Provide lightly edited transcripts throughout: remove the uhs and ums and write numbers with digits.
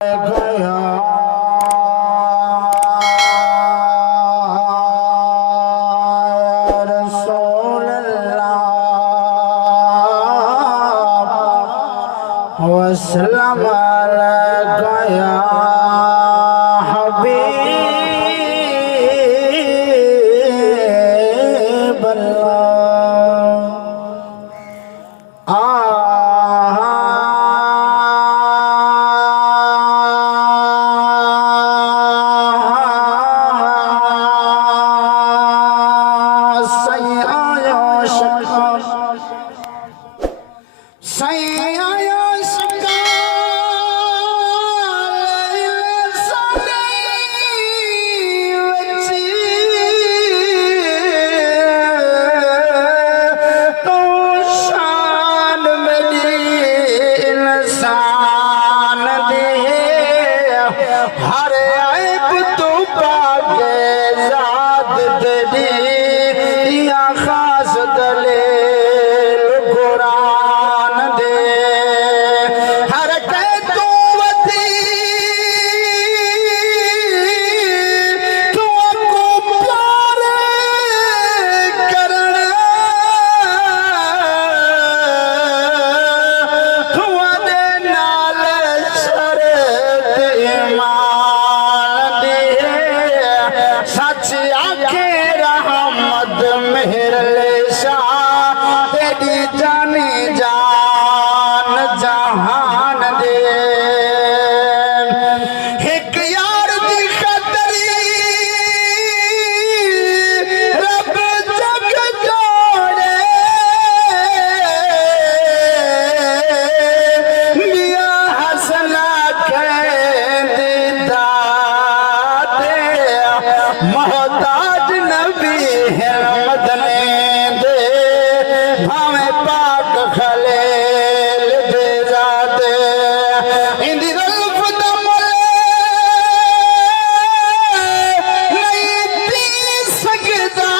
गया रसूल अल्लाह वसल्लम गया हबीब हर ऐब तू पाके ज़ात तेरी या खास दलील कुरान दे हर के तू वती तू को प्यार करना तू दे नाल शरत ईमान सच आखे रहमत मेहर ले शाह तेरी जानी जान जहान दे एक यार दी खतरी रब जग जोड़े मियां हसना के मोहताज नबी है मदने दे भावे पाक खलेल दे जाते इंदी रुल्फ दमले नहीं पी सकता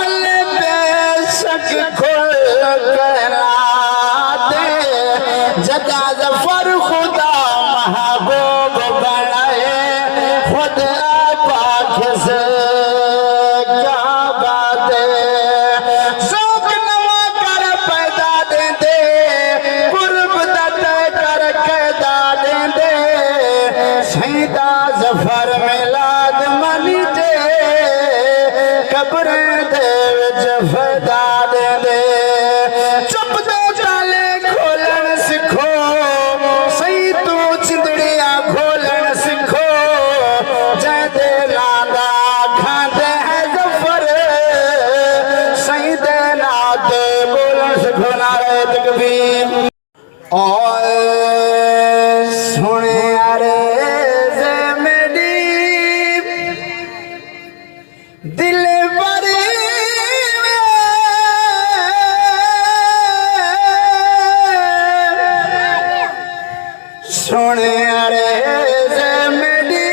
रले बेशक खुल कहलाते जगा जफर खुदा महबूब बनाए खुद पाक से क्या बात है शौक नवा कर पैदा दे दे कुर्ब दत कर कैदा दे दे सईदा जफर मिलाद मनी दे कब्र दे विच फदा दे दे चुप दे चाले खोलन सिखो सही तू चिंदड़िया खोलन सिखो जैदे नादा खाते हैं जफर सही दे नादे बोलन सिखो नारे तकबीर और सुने अरे जे मेरी दिल बरी सुने अरे जे मेरी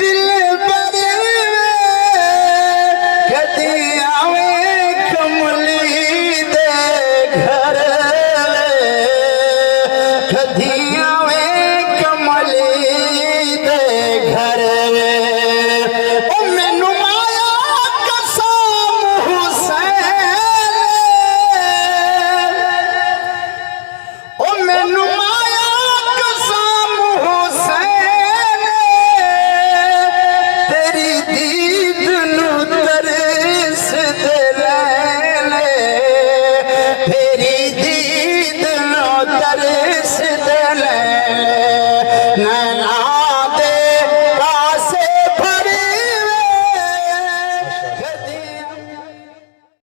दिल बरी कदी आवे कमली दे घर कदी आवे कमली दे घर ओ मैनू माया कसम हुसैन ओ मैनू माया कसम हुसैन तेरी दीद नू तरस दे लैने तेरी